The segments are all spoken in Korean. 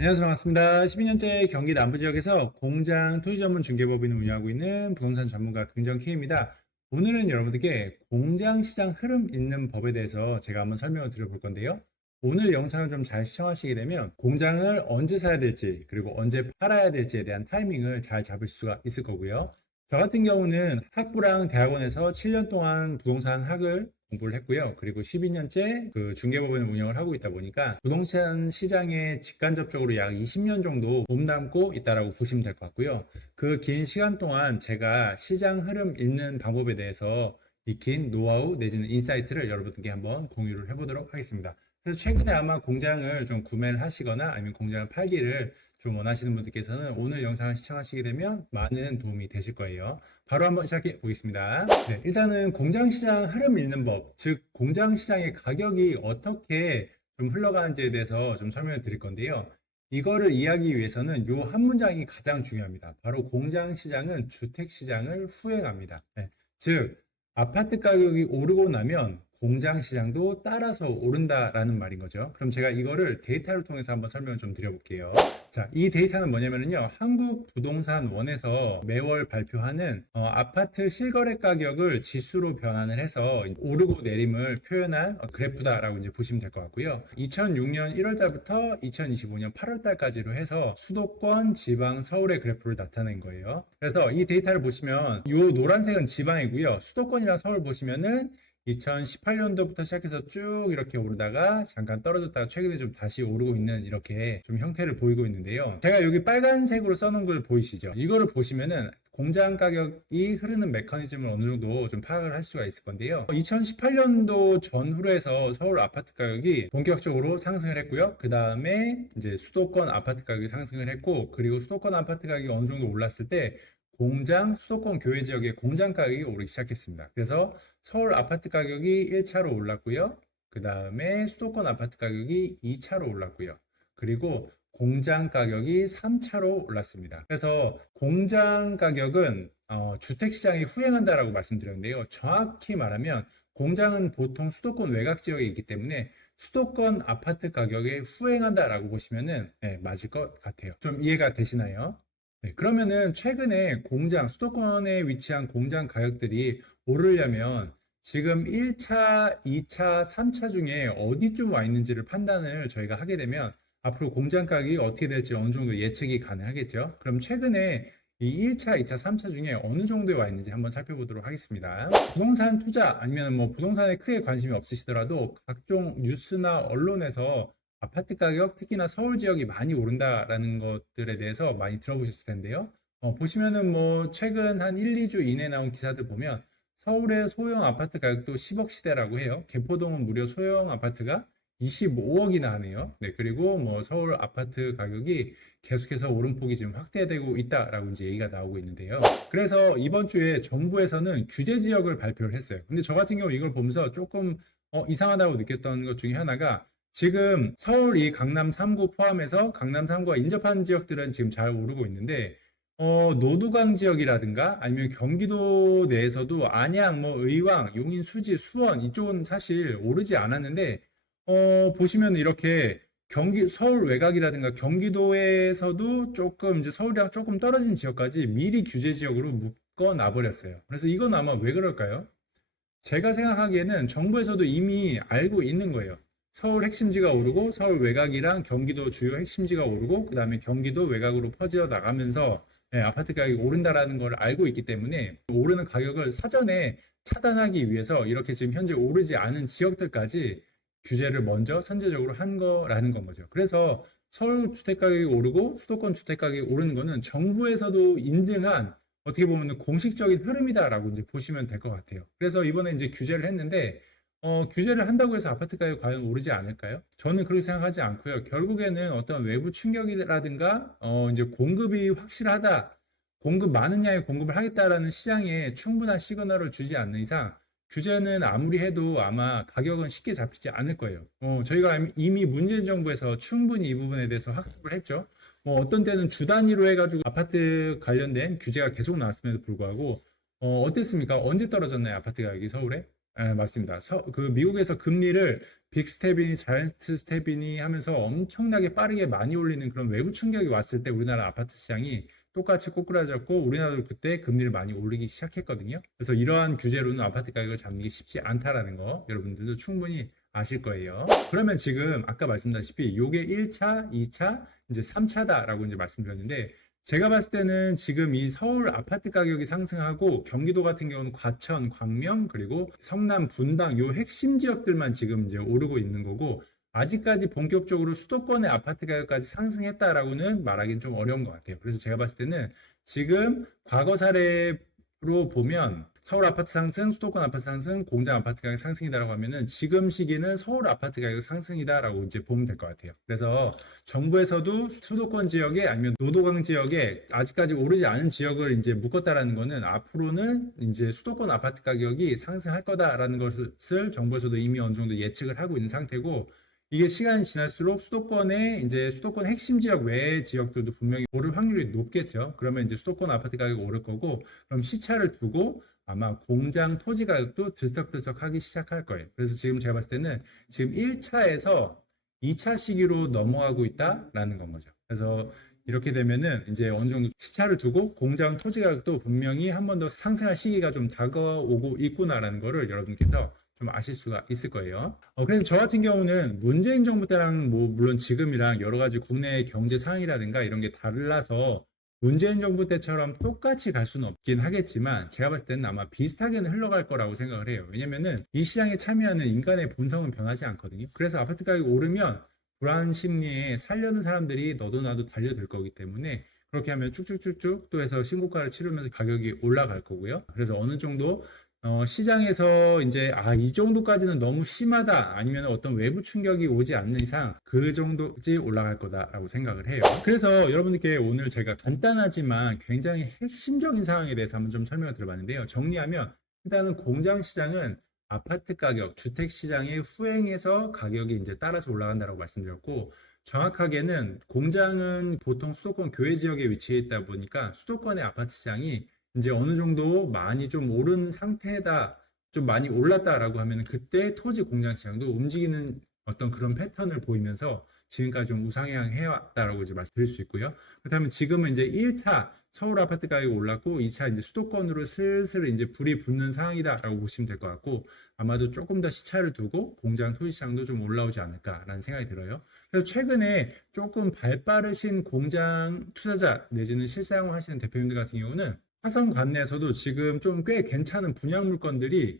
안녕하세요. 반갑습니다. 12년째 경기 남부지역에서 공장 토지 전문 중개법인을 운영하고 있는 부동산 전문가 긍정K입니다. 오늘은 여러분들께 공장 시장 흐름 있는 법에 대해서 제가 한번 설명을 드려볼 건데요. 오늘 영상을 좀 잘 시청하시게 되면 공장을 언제 사야 될지 그리고 언제 팔아야 될지에 대한 타이밍을 잘 잡을 수가 있을 거고요. 저 같은 경우는 학부랑 대학원에서 7년 동안 부동산 학을 공부를 했고요. 그리고 12년째 그 중개법인을 운영을 하고 있다 보니까 부동산 시장에 직간접적으로 약 20년 정도 몸담고 있다라고 보시면 될 것 같고요. 그 긴 시간 동안 제가 시장 흐름 읽는 방법에 대해서 익힌 노하우 내지는 인사이트를 여러분들께 한번 공유를 해보도록 하겠습니다. 그래서 최근에 아마 공장을 좀 구매를 하시거나 아니면 공장을 팔기를 좀 원하시는 분들께서는 오늘 영상을 시청하시게 되면 많은 도움이 되실 거예요. 바로 한번 시작해 보겠습니다. 네, 일단은 공장시장 흐름 읽는 법, 즉 공장시장의 가격이 어떻게 좀 흘러가는지에 대해서 좀 설명을 드릴 건데요. 이거를 이해하기 위해서는 이 한 문장이 가장 중요합니다. 바로 공장시장은 주택시장을 후행합니다. 네, 즉 아파트 가격이 오르고 나면 공장 시장도 따라서 오른다라는 말인 거죠. 그럼 제가 이거를 데이터를 통해서 한번 설명을 좀 드려볼게요. 자, 이 데이터는 뭐냐면요. 한국부동산원에서 매월 발표하는 아파트 실거래 가격을 지수로 변환을 해서 오르고 내림을 표현한 그래프다라고 이제 보시면 될 것 같고요. 2006년 1월 달부터 2025년 8월 달까지로 해서 수도권, 지방, 서울의 그래프를 나타낸 거예요. 그래서 이 데이터를 보시면 이 노란색은 지방이고요. 수도권이랑 서울 보시면은 2018년도부터 시작해서 쭉 이렇게 오르다가 잠깐 떨어졌다가 최근에 좀 다시 오르고 있는 이렇게 좀 형태를 보이고 있는데요. 제가 여기 빨간색으로 써놓은 걸 보이시죠? 이거를 보시면은 공장 가격이 흐르는 메커니즘을 어느 정도 좀 파악을 할 수가 있을 건데요. 2018년도 전후로 해서 서울 아파트 가격이 본격적으로 상승을 했고요. 그 다음에 이제 수도권 아파트 가격이 상승을 했고, 그리고 수도권 아파트 가격이 어느 정도 올랐을 때 공장, 수도권 교외 지역의 공장 가격이 오르기 시작했습니다. 그래서 서울 아파트 가격이 1차로 올랐고요. 그 다음에 수도권 아파트 가격이 2차로 올랐고요. 그리고 공장 가격이 3차로 올랐습니다. 그래서 공장 가격은 주택시장이 후행한다라고 말씀드렸는데요. 정확히 말하면 공장은 보통 수도권 외곽 지역에 있기 때문에 수도권 아파트 가격에 후행한다라고 보시면 맞을 것 같아요. 좀 이해가 되시나요? 네, 그러면은 최근에 공장, 수도권에 위치한 공장 가격들이 오르려면 지금 1차, 2차, 3차 중에 어디쯤 와 있는지를 판단을 저희가 하게 되면 앞으로 공장 가격이 어떻게 될지 어느 정도 예측이 가능하겠죠. 그럼 최근에 이 1차, 2차, 3차 중에 어느 정도에 와 있는지 한번 살펴보도록 하겠습니다. 부동산 투자 아니면 뭐 부동산에 크게 관심이 없으시더라도 각종 뉴스나 언론에서 아파트 가격, 특히나 서울 지역이 많이 오른다라는 것들에 대해서 많이 들어보셨을 텐데요. 보시면은 뭐 최근 한 1, 2주 이내 나온 기사들 보면 서울의 소형 아파트 가격도 10억 시대라고 해요. 개포동은 무려 소형 아파트가 25억이나 하네요. 네, 그리고 뭐 서울 아파트 가격이 계속해서 오름폭이 지금 확대되고 있다라고 이제 얘기가 나오고 있는데요. 그래서 이번 주에 정부에서는 규제 지역을 발표를 했어요. 근데 저 같은 경우 이걸 보면서 조금 이상하다고 느꼈던 것 중에 하나가 지금 서울 이 강남 3구 포함해서 강남 3구가 인접한 지역들은 지금 잘 오르고 있는데 노두강 지역이라든가 아니면 경기도 내에서도 안양, 뭐 의왕, 용인, 수지, 수원 이쪽은 사실 오르지 않았는데 보시면 이렇게 서울 외곽이라든가 경기도에서도 조금 이제 서울이랑 조금 떨어진 지역까지 미리 규제 지역으로 묶어 놔버렸어요. 그래서 이건 아마 왜 그럴까요? 제가 생각하기에는 정부에서도 이미 알고 있는 거예요. 서울 핵심지가 오르고 서울 외곽이랑 경기도 주요 핵심지가 오르고 그 다음에 경기도 외곽으로 퍼져 나가면서 아파트 가격이 오른다라는 걸 알고 있기 때문에 오르는 가격을 사전에 차단하기 위해서 이렇게 지금 현재 오르지 않은 지역들까지 규제를 먼저 선제적으로 한 거라는 건 거죠. 그래서 서울 주택가격이 오르고 수도권 주택가격이 오르는 거는 정부에서도 인증한 어떻게 보면 공식적인 흐름이다라고 이제 보시면 될 것 같아요. 그래서 이번에 이제 규제를 했는데 규제를 한다고 해서 아파트 가격이 과연 오르지 않을까요? 저는 그렇게 생각하지 않고요. 결국에는 어떤 외부 충격이라든가 이제 공급이 확실하다, 공급 많은 양의 공급을 하겠다라는 시장에 충분한 시그널을 주지 않는 이상 규제는 아무리 해도 아마 가격은 쉽게 잡히지 않을 거예요. 저희가 이미 문재인 정부에서 충분히 이 부분에 대해서 학습을 했죠. 어떤 때는 주 단위로 해가지고 아파트 관련된 규제가 계속 나왔음에도 불구하고 어땠습니까? 언제 떨어졌나요? 아파트 가격이 서울에? 맞습니다. 미국에서 금리를 빅스텝이니 자이언트 스텝이니 하면서 엄청나게 빠르게 많이 올리는 그런 외부 충격이 왔을 때 우리나라 아파트 시장이 똑같이 꼬꾸라졌고 우리나라도 그때 금리를 많이 올리기 시작했거든요. 그래서 이러한 규제로는 아파트 가격을 잡는 게 쉽지 않다라는 거 여러분들도 충분히 아실 거예요. 그러면 지금 아까 말씀드렸다시피 요게 1차, 2차, 이제 3차다라고 이제 말씀드렸는데 제가 봤을 때는 지금 이 서울 아파트 가격이 상승하고 경기도 같은 경우는 과천, 광명, 그리고 성남, 분당 요 핵심 지역들만 지금 이제 오르고 있는 거고 아직까지 본격적으로 수도권의 아파트 가격까지 상승했다라고는 말하기는 좀 어려운 것 같아요. 그래서 제가 봤을 때는 지금 과거 사례로 보면 서울 아파트 상승, 수도권 아파트 상승, 공장 아파트 가격 상승이다라고 하면은 지금 시기는 서울 아파트 가격 상승이다라고 이제 보면 될 것 같아요. 그래서 정부에서도 수도권 지역에 아니면 노도강 지역에 아직까지 오르지 않은 지역을 이제 묶었다라는 거는 앞으로는 이제 수도권 아파트 가격이 상승할 거다라는 것을 정부에서도 이미 어느 정도 예측을 하고 있는 상태고 이게 시간이 지날수록 수도권의 이제 수도권 핵심 지역 외의 지역들도 분명히 오를 확률이 높겠죠. 그러면 이제 수도권 아파트 가격이 오를 거고 그럼 시차를 두고 아마 공장 토지 가격도 들썩들썩 하기 시작할 거예요. 그래서 지금 제가 봤을 때는 지금 1차에서 2차 시기로 넘어가고 있다라는 건 거죠. 그래서 이렇게 되면은 이제 어느 정도 시차를 두고 공장 토지 가격도 분명히 한 번 더 상승할 시기가 좀 다가오고 있구나라는 거를 여러분께서 좀 아실 수가 있을 거예요. 그래서 저 같은 경우는 문재인 정부 때랑 뭐 물론 지금이랑 여러 가지 국내 경제 상황이라든가 이런 게 달라서 문재인 정부 때처럼 똑같이 갈 수는 없긴 하겠지만 제가 봤을 때는 아마 비슷하게는 흘러갈 거라고 생각을 해요. 왜냐면은 이 시장에 참여하는 인간의 본성은 변하지 않거든요. 그래서 아파트 가격이 오르면 불안 심리에 살려는 사람들이 너도 나도 달려들 거기 때문에 그렇게 하면 쭉쭉쭉쭉 또 해서 신고가를 치르면서 가격이 올라갈 거고요. 그래서 어느 정도 시장에서 이제 이 정도까지는 너무 심하다 아니면 어떤 외부 충격이 오지 않는 이상 그 정도까지 올라갈 거다라고 생각을 해요. 그래서 여러분들께 오늘 제가 간단하지만 굉장히 핵심적인 상황에 대해서 한번 좀 설명을 드려봤는데요. 정리하면 일단은 공장 시장은 아파트 가격, 주택 시장에 후행해서 가격이 이제 따라서 올라간다고 말씀드렸고 정확하게는 공장은 보통 수도권 교외 지역에 위치해 있다 보니까 수도권의 아파트 시장이 이제 어느 정도 많이 좀 오른 상태다, 좀 많이 올랐다라고 하면 그때 토지 공장 시장도 움직이는 어떤 그런 패턴을 보이면서 지금까지 좀 우상향해 왔다라고 이제 말씀드릴 수 있고요. 그렇다면 지금은 이제 1차 서울 아파트 가격이 올랐고 2차 이제 수도권으로 슬슬 이제 불이 붙는 상황이다라고 보시면 될 것 같고 아마도 조금 더 시차를 두고 공장 토지 시장도 좀 올라오지 않을까라는 생각이 들어요. 그래서 최근에 조금 발 빠르신 공장 투자자 내지는 실사용 하시는 대표님들 같은 경우는 화성 관내에서도 지금 좀 꽤 괜찮은 분양 물건들이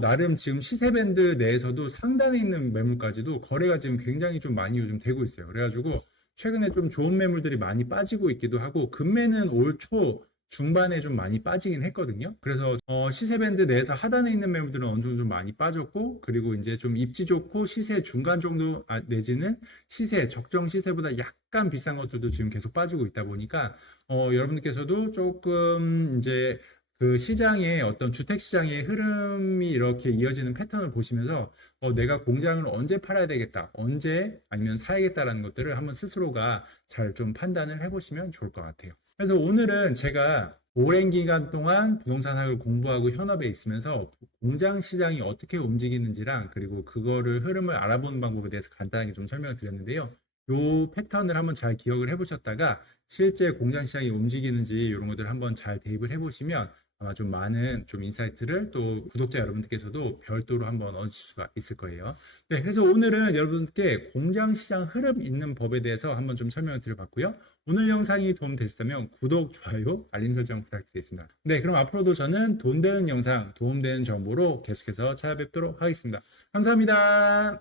나름 지금 시세 밴드 내에서도 상단에 있는 매물까지도 거래가 지금 굉장히 좀 많이 요즘 되고 있어요. 그래가지고 최근에 좀 좋은 매물들이 많이 빠지고 있기도 하고 금매는 올 초 중반에 좀 많이 빠지긴 했거든요. 그래서 시세 밴드 내에서 하단에 있는 매물들은 어느 정도 좀 많이 빠졌고 그리고 이제 좀 입지 좋고 시세 중간 정도 내지는 시세 적정 시세보다 약간 비싼 것들도 지금 계속 빠지고 있다 보니까 여러분들께서도 조금 이제 그 시장의 어떤 주택 시장의 흐름이 이렇게 이어지는 패턴을 보시면서 내가 공장을 언제 팔아야 되겠다, 언제 아니면 사야겠다라는 것들을 한번 스스로가 잘 좀 판단을 해보시면 좋을 것 같아요. 그래서 오늘은 제가 오랜 기간 동안 부동산학을 공부하고 현업에 있으면서 공장 시장이 어떻게 움직이는지랑 그리고 그거를 흐름을 알아보는 방법에 대해서 간단하게 좀 설명을 드렸는데요. 요 패턴을 한번 잘 기억을 해보셨다가 실제 공장 시장이 움직이는지 이런 것들을 한번 잘 대입을 해보시면 아마 좀 많은 좀 인사이트를 또 구독자 여러분들께서도 별도로 한번 얻으실 수가 있을 거예요. 네, 그래서 오늘은 여러분께 공장 시장 흐름 있는 법에 대해서 한번 좀 설명을 드려봤고요. 오늘 영상이 도움되셨다면 구독, 좋아요, 알림 설정 부탁드리겠습니다. 네, 그럼 앞으로도 저는 돈 되는 영상, 도움되는 정보로 계속해서 찾아뵙도록 하겠습니다. 감사합니다.